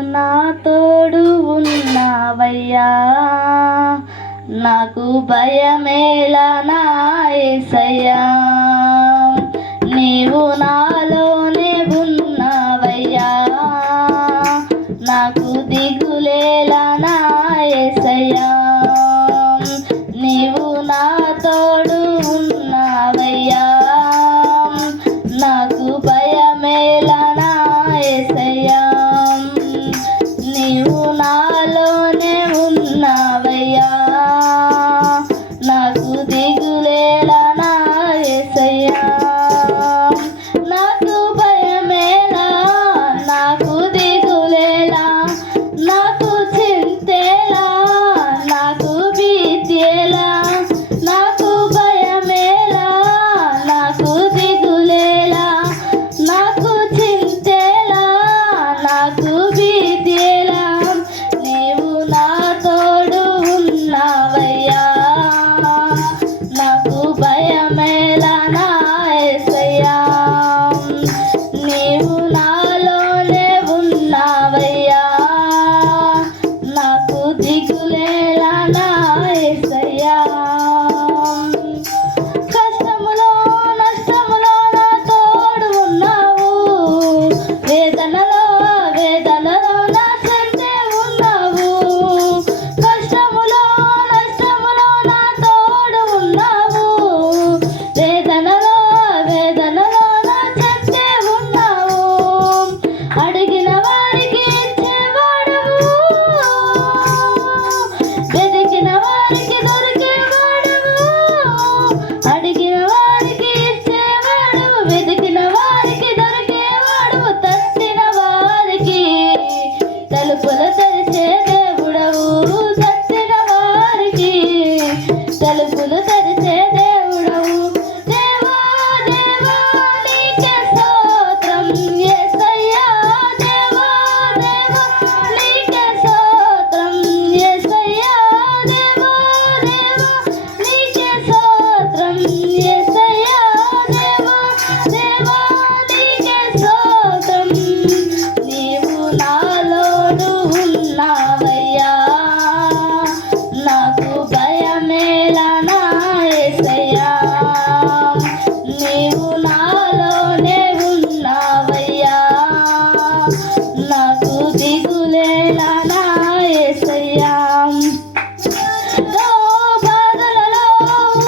నా తోడు ఉన్నావయ్యా. నాకు భయమేలా నా ఏసయ్యా. నీవు నా No digo lelala. తలుపులు తెరిచే దేవుడవు దేవా దేవా నీకే స్తోత్రం యేసయ్యా దేవా దేవా నీకే స్తోత్రం యేసయ్యా దేవా దేవా నీకే స్తోత్రం యేసయ్యా దేవా దేవా మౌలానా ఏసయ్యా. బాధలలో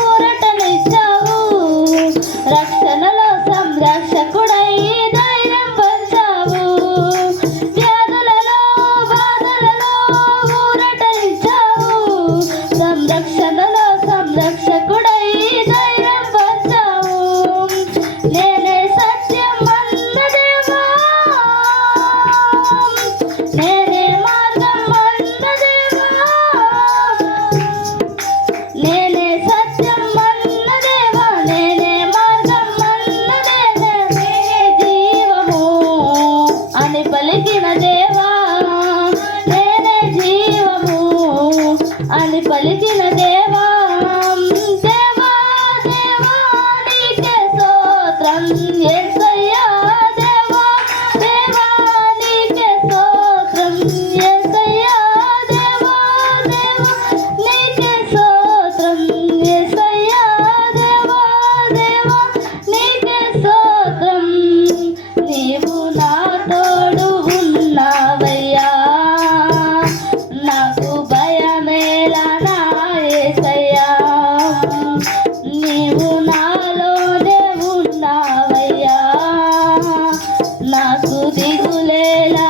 ఊరటనిచ్చావు. రక్షణలో సంరక్షకుడై ధైర్యం పంచావు వ్యాధులలో బాధలలో ఊరటనిచ్చావు. సంరక్ష అని పలికిన దేవా నాకు దిగులేలా